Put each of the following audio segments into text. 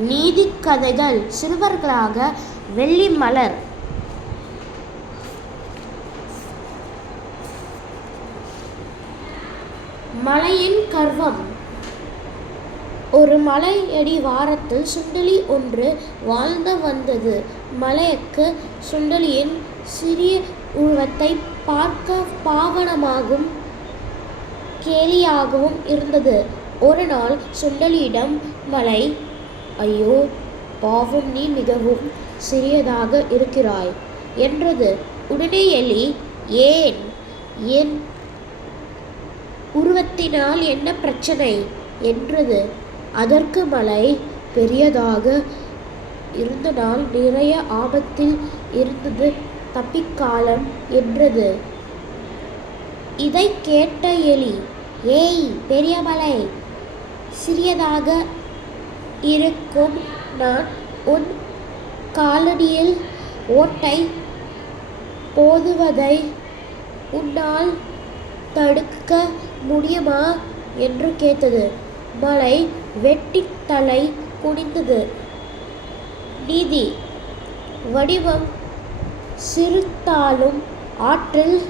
நீதிக் கதைகள் சிறுவர்களாக வெள்ளி மலர். மலையின் கர்வம். ஒரு மலையடி வாரத்தில் சுண்டெலி ஒன்று வாழ்ந்து வந்தது. மலைக்கு சுண்டெலியின் சிறிய உருவத்தை பார்க்க பாவனமாகவும் கேலியாகவும் இருந்தது. ஒரு நாள் சுண்டெலியிடம் மலை, ஐயோ பாவம், நீ மிகவும் சிறியதாக இருக்கிறாய் என்றது. உடனே எலி, ஏன், என் உருவத்தினால் என்ன பிரச்சனை என்றது. அதற்கு மலை, பெரியதாக இருந்தனால் நிறைய ஆபத்தில் இருந்தது தப்பிக்காலம் என்றது. இதை கேட்ட எலி, ஏய் பெரிய மலை, சிறியதாக இருக்கும் நான் உன் காலடியில் ஓட்டை போதுவதை உன்னால் தடுக்க முடியுமா என்று கேட்டது. மலை வெட்டி தலை குனிந்தது. நீதி. வடிவம் சிறுத்தாலும் ஆற்றல்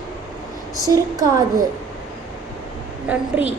சிறுக்காது. நன்றி.